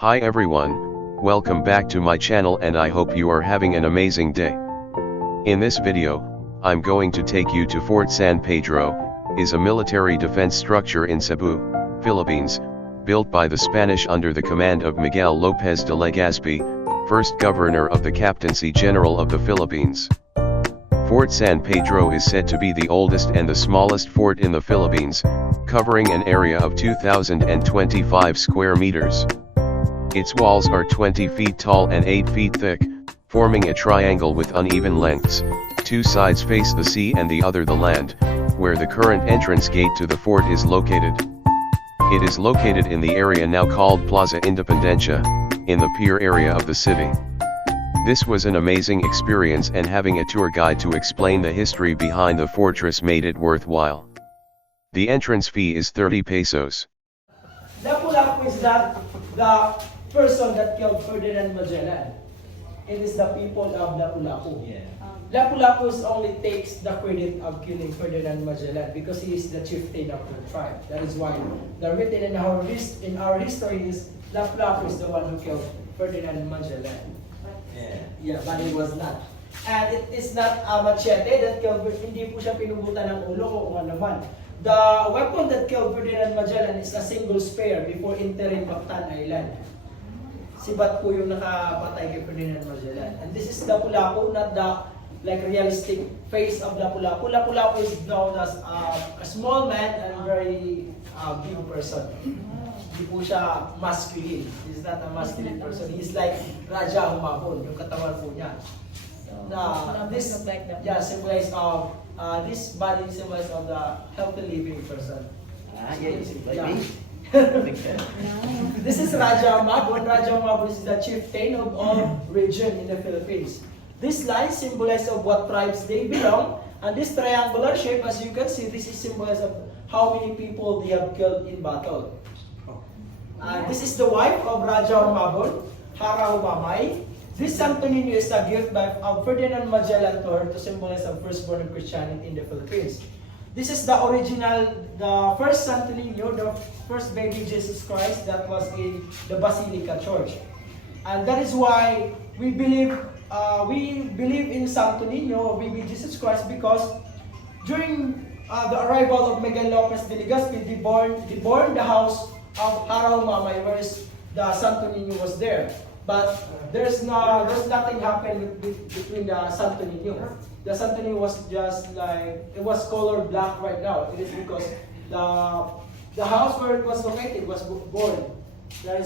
Hi everyone, welcome back to my channel and I hope you are having an amazing day. In this video, I'm going to take you to Fort San Pedro, is a military defense structure in Cebu, Philippines, built by the Spanish under the command of Miguel López de Legazpi, first governor of the Captaincy General of the Philippines. Fort San Pedro is said to be the oldest and the smallest fort in the Philippines, covering an area of 2,025 square meters. Its walls are 20 feet tall and 8 feet thick, forming a triangle with uneven lengths. Two sides face the sea and the other the land, where the current entrance gate to the fort is located. It is located in the area now called Plaza Independencia, in the pier area of the city. This was an amazing experience, and having a tour guide to explain the history behind the fortress made it worthwhile. The entrance fee is 30 pesos. Lapu-Lapu is not the person that killed Ferdinand Magellan. It is the people of Lapu-Lapu. Lapu-Lapu only takes the credit of killing Ferdinand Magellan because he is the chieftain of the tribe. That is why the written in our history is Lapu-Lapu is the one who killed Ferdinand Magellan. Yeah, but it was not. And it is not a machete that killed, hindi po siya pinubutan ng ulo o kung ano man. The weapon that killed Ferdinand Magellan is a single spear before entering Bactan Island. Sibat po yung nakapatay kay Ferdinand Magellan. And this is Lapu-Lapu, not the like realistic face of Lapu-Lapu. Lapu-Lapu is known as a small man and very big person. Hindi po siya masculine. He's not a masculine person. He's like Raja Humabon, yung katawan po niya. This symbolize of this body symbolize of the healthy living person. This is Raja Humabon. Raja Humabon is the chieftain of all region in the Philippines. This line symbolize of what tribes they belong, and this triangular shape, as you can see, this is symbolize of how many people they have killed in battle. This is the wife of Raja Humabon, Hara Humamay. This Santo Niño is a gift of Ferdinand Magellan to her to symbolize the firstborn of Christianity in the Philippines. This is the original, the first Santo Niño, the first baby Jesus Christ that was in the Basilica Church. And that is why we believe in Santo Niño, baby Jesus Christ, because during the arrival of Miguel López de Legazpi, they born the house of Hara Humamay, where the Santo Niño was there. But there's nothing happened between the Santo Niño. The Santo Niño was just like, it was colored black right now. It is because the house where it was located was born. That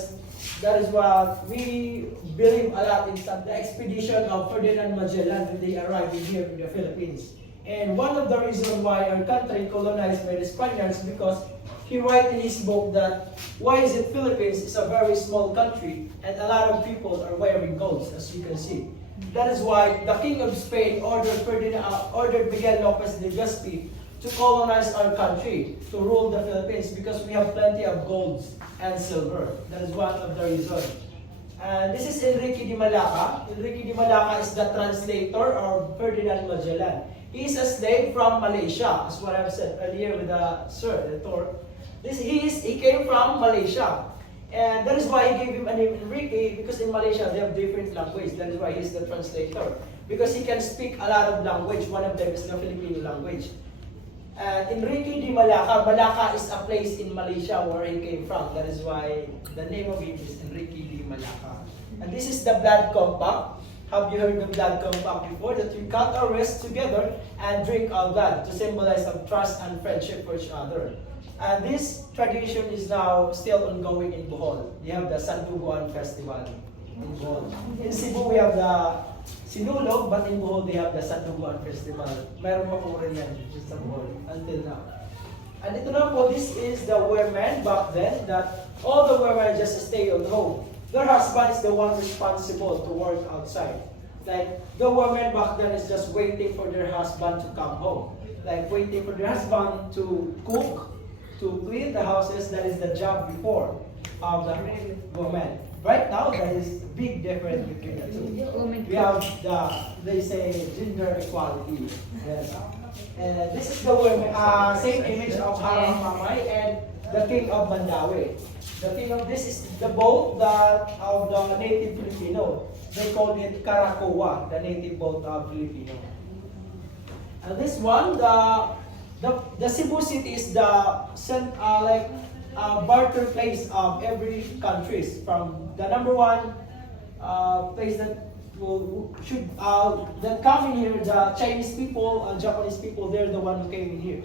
is what we believe a lot in the expedition of Ferdinand Magellan when they arrived here in the Philippines. And one of the reasons why our country colonized by the Spaniards, because he wrote in his book that why is it Philippines is a very small country and a lot of people are wearing golds, as you can see. That is why the King of Spain ordered Miguel López de Legazpi to colonize our country, to rule the Philippines, because we have plenty of golds and silver. That is one of the reasons. And this is Enrique de Malacca. Enrique de Malacca is the translator of Ferdinand Magellan. He is a slave from Malaysia, as what I've said earlier with the tour. He came from Malaysia, and that is why he gave him a name Enrique, because in Malaysia they have different language. That is why he's the translator, because he can speak a lot of language. One of them is the Filipino language. And Enrique de Malacca, Malacca is a place in Malaysia where he came from. That is why the name of it is Enrique de Malacca. And this is the blood compact. Have you heard of blood compact before? That we cut our wrists together and drink our blood to symbolize of trust and friendship for each other. And this tradition is now still ongoing in Bohol. We have the Sanduguan Festival in Bohol. In Cebu, we have the Sinulog, but in Bohol, they have the Sanduguan Festival. Meron pa po rin yan sa Bohol until now. And ito na po, this is the women back then, that all the women just stay at home. Their husband is the one responsible to work outside. Like, the woman back then is just waiting for their husband to come home. Like, waiting for their husband to cook, to clean the houses. That is the job before of the woman. Right now, there is big difference between the two. We have they say, gender equality. Yes. And this is the woman, same image of Hara Humamay, and the king of Mandaue. The king of this is the boat that of the native Filipino. They call it Caracoa, the native boat of Filipino. And this one, the Cebu City is the barter place of every countries. From the number one place that that come in here, the Chinese people and Japanese people, they're the one who came in here.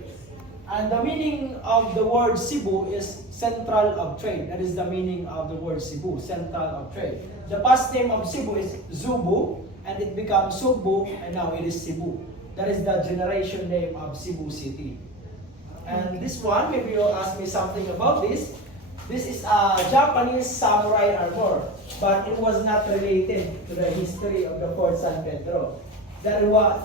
And the meaning of the word Cebu is central of trade. That is the meaning of the word Cebu, central of trade. The past name of Cebu is Zubu, and it becomes Subu, and now it is Cebu. That is the generation name of Cebu City. And this one, maybe you'll ask me something about this. This is a Japanese samurai armor, but it was not related to the history of the Fort San Pedro. That one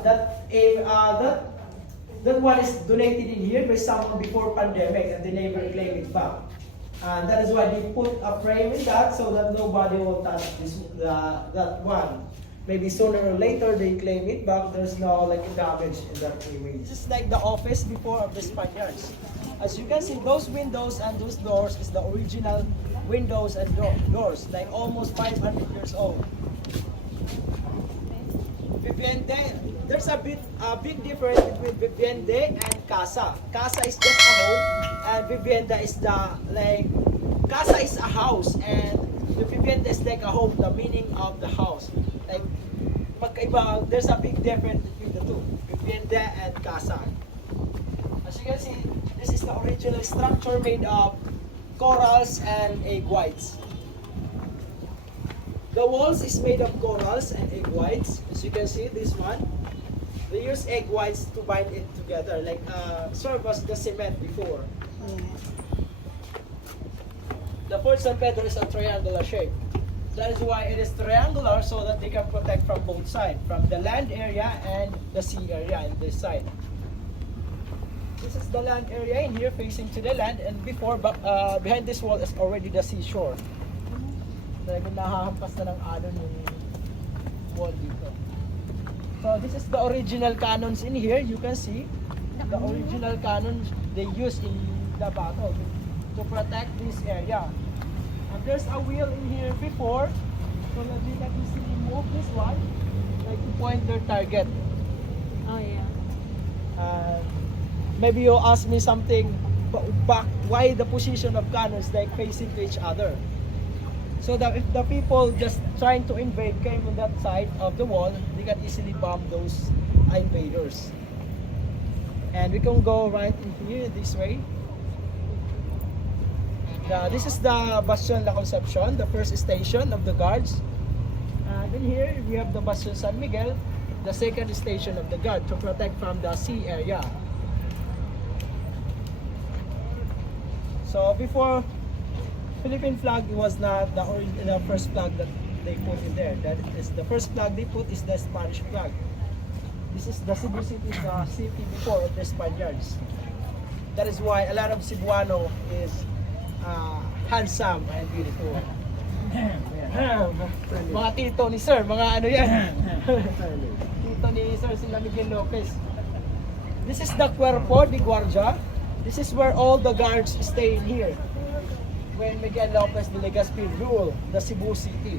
is donated in here by someone before pandemic, and they never claimed it back. And that is why they put a frame in that so that nobody will touch that one. Maybe sooner or later they claim it back. There's no damage in that image. This is like the office before of the Spaniards. As you can see, those windows and those doors is the original windows and doors, like almost 500 years old. Viviente, there's a big difference between viviente and casa. Casa is just a home, and vivienda is casa is a house, and the vivienda is like a home, the meaning of the house. Like, magkaiba, there's a big difference between the two, vivienda and casa. As you can see, this is the original structure made of corals and egg whites. The walls is made of corals and egg whites. As you can see, this one, they use egg whites to bind it together, like serve as the cement before. The Fort San Pedro is a triangular shape. That is why it is triangular, so that they can protect from both sides, from the land area and the sea area in this side. This is the land area in here facing to the land, and behind this wall is already the seashore. Talagang nahahampas na ng alon yung wall dito. So this is the original cannons in here. You can see the original cannons they used in the battle to protect this area. And there's a wheel in here before, so that they can easily move this one, like to point their target. Oh yeah. Maybe you'll ask me something back, why the position of cannons like facing to each other? So that if the people just trying to invade came on that side of the wall, they can easily bomb those invaders. And we can go right in here this way. This is the Bastion La Concepcion, the first station of the guards. And in here we have the Bastion San Miguel, the second station of the guard to protect from the sea area. So before, Philippine flag was not the first flag that they put in there. That is the first flag they put is the Spanish flag. This is the Cebu City, the city before of the Spaniards. That is why a lot of Cebuano is handsome and beautiful. Mga tito ni Sir, mga ano yan. Tito ni Sir sila Miguel Lopez. This is the Cuerpo de Guardia. This is where all the guards stay in here when Miguel López de Legazpi ruled the Cebu City.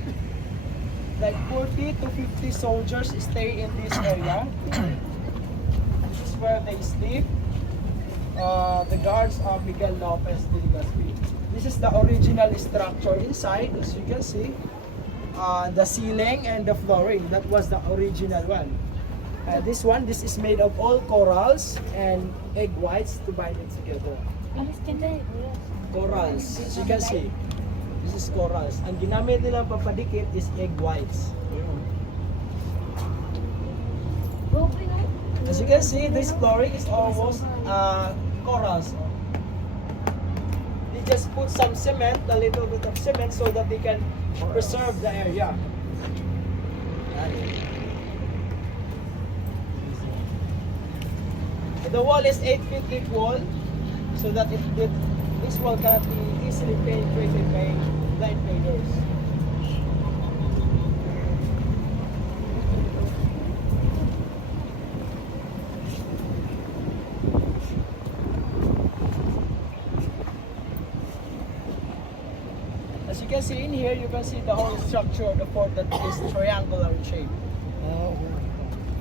Like 40 to 50 soldiers stay in this area. This is where they sleep. The guards of Miguel López de Legazpi. This is the original structure inside, as you can see. The ceiling and the flooring, that was the original one. This is made of all corals and egg whites to bind it together. Corals, as you can see. This is corals. Ang ginamit nila papadikit is egg whites. As you can see, this flooring is almost corals. They just put some cement, a little bit of cement, so that they can preserve the area. The wall is 8 feet thick wall, so that this wall cannot be easily penetrated by the invaders. can see in here, you can see the whole structure of the fort that is triangular in shape. Oh.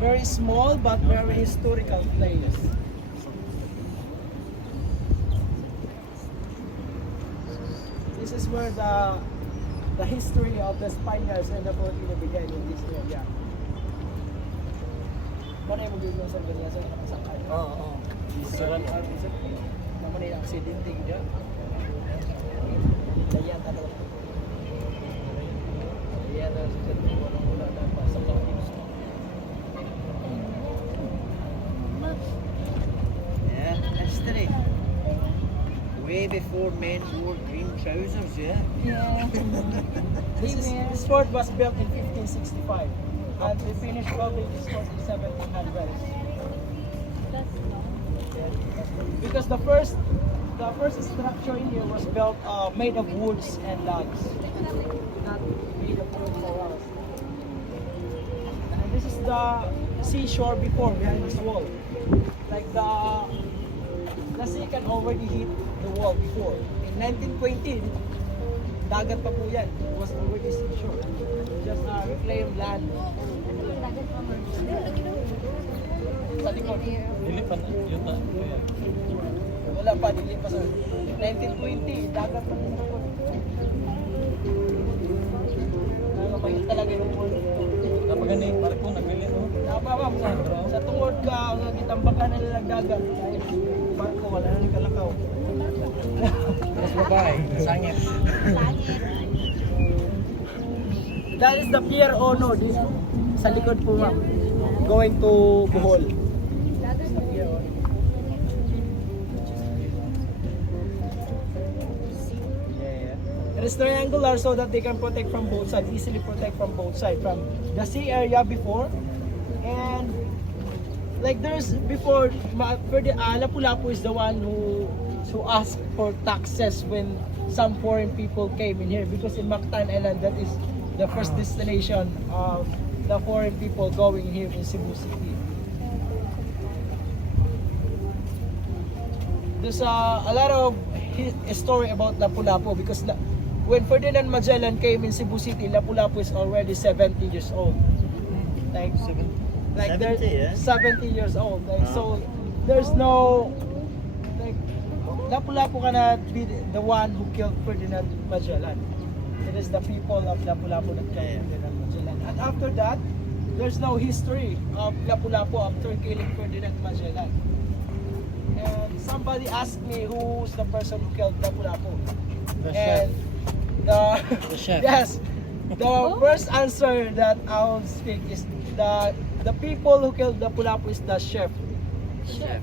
Very small but very historical place. This is where the history of the Spaniards and the Filipino began in this area. Mana yung magiging sa ganyan sa nakasakay? Oo. Sarap naman yung aksidente gida. Layan talo. Layan na sa walang mula na pa sa Philippines. Yeah, history. Way before men wore green trousers, yeah? Yeah. This fort was built in 1565 and the finished building is fort in 1700s. That's long. Because the first structure in here was built made of woods and logs, not made of wood or else. And this is the seashore before behind this wall. Like the sea can already hit the wall before. In 1920, dagat pa po yan. It was already seashore. Just reclaimed land. Sa likod. Dilipan na, yun na. Wala pa, dili pa sir. 1920, dagat pa din ako. Nakapahil talaga yung wall. Kapag gani, parang po nabili, no? Ma'am, sa tungod ka, ang gitambakan na nilang dagat. Barko, wala na nagkalakaw. Mas babae, sangit. That is the pier Ono, this, sa likod po ma'am. Going to Bohol. That is the pier Ono. It is triangular so that they can protect from both sides, easily protect from both sides, from the sea area before, and like there's before, Lapu-Lapu is the one who asked for taxes when some foreign people came in here, because in Mactan Island that is the first destination of the foreign people going here in Cebu City. There's a lot of story about Lapu-Lapu because when Ferdinand Magellan came in Cebu City, Lapu-Lapu is already 70 years old. Like 70, yeah? 70 years old. Like, so there's no like Lapu-Lapu cannot be the one who killed Ferdinand Magellan. It is the people of Lapu-Lapu that killed Ferdinand Magellan. And after that, there's no history of Lapu-Lapu after killing Ferdinand Magellan. And somebody asked me who's the person who killed Lapu-Lapu. The chef. The chef. Yes. The first answer that I'll speak is the people who killed Lapu-Lapu is the chef. Chef.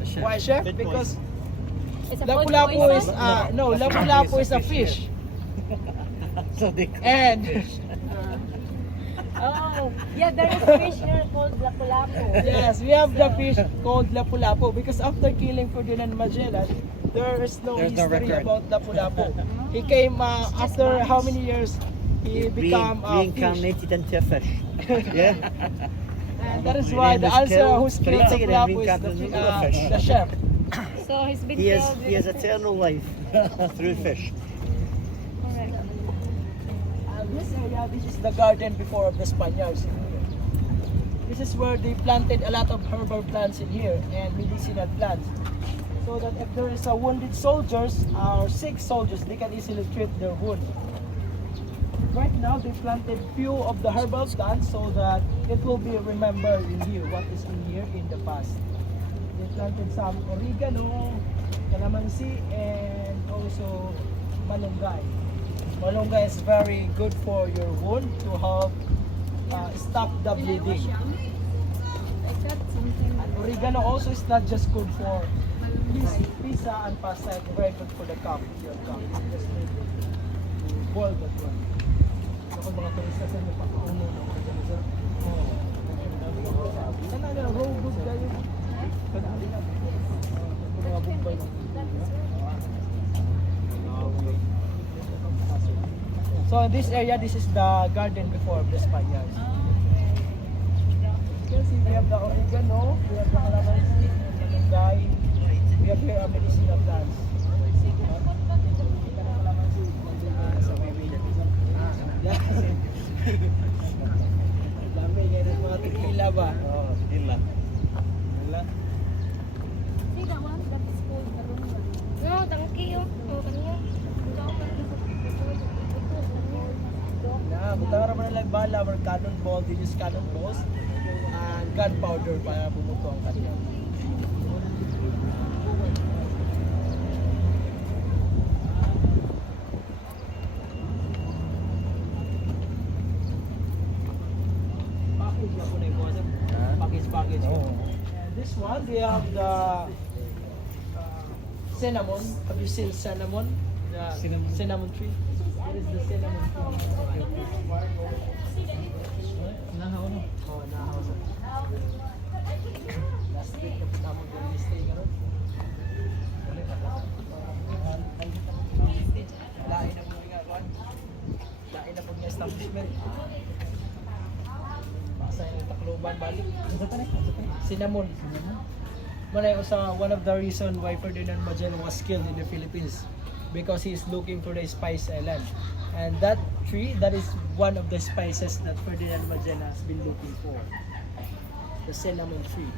The chef. Why chef? Good Because It's a Lapu-Lapu is poison. no, Lapu-Lapu is a fish. So they call And Oh, yeah, there is fish here called Lapu-Lapu. yes, we have the fish called Lapu-Lapu because after killing Ferdinand Magellan, there is no There's no history record. about Lapu-Lapu. He came after how many years? He became a fish. reincarnated into a fish. Yeah. And that is His why name the is answer killed, who's killed created and Lapu-Lapu is reincarnated into a fish. the chef. So he's been He killed. has eternal life through fish. Correct. And this area, this is the garden before of the Spaniards. This is where they planted a lot of herbal plants in here and medicinal plants. So that if there is a wounded soldiers or sick soldiers, they can easily treat their wound. Right now, they planted few of the herbal plants so that it will be remembered in here, what is in here in the past. They planted some oregano, calamansi, and also malunggay. Malunggay is very good for your wound to help stop the bleeding. I got something. And oregano also is not just good for pizza and pasta, it's very good for the cup. Your cup. Just need to boil that one. So kung mga turista sa inyo, pakauno ng oregano sir. Sana na, raw good kayo. Kadali na. Mga bumbay na. So in this area, this is the garden before of the Spaniards. You can see we have the oregano, we have the calamansi, malunggay, we have here a medicinal plants. Dami, ganyan mga tequila ba? Oh, tequila. Wala. See that one? That is called Karunga. No, tangki yun. O, kanya. Na, butang naman lang bala, or cannonball, they use cannonballs and gunpowder para bumuto ang kanya. Package na po na yung mga package. And this one, they have the cinnamon. Have you seen cinnamon? The cinnamon tree. That is the cinnamon tree. Nahaw no? Oo, nahaw sa. Last week, naputapon ko yung stay ka ron. Lain na po nga, Juan. Lain na po nga establishment. Pakasay ng Tacloban, balik. Cinnamon. Manay usa one of the reason why Ferdinand Magellan was killed in the Philippines because he is looking for the Spice Island, and that tree, that is one of the spices that Ferdinand Magellan has been looking for, the cinnamon tree.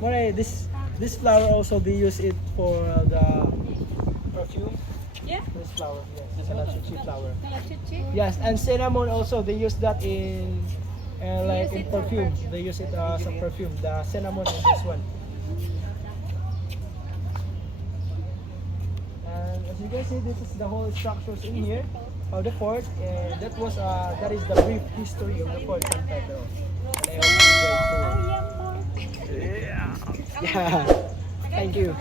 Manay, this flower also they use it for the perfume. Yeah. This flower, yes, Kalachuchi flower. Kalachuchi. Yes, and cinnamon also they use that in like in perfume. They use it as a perfume. The cinnamon in this one. And as you can see, this is the whole structures in here of the fort. And that was that is the brief history of the Fort San Pedro. And I hope you enjoyed too. Yeah. Thank you.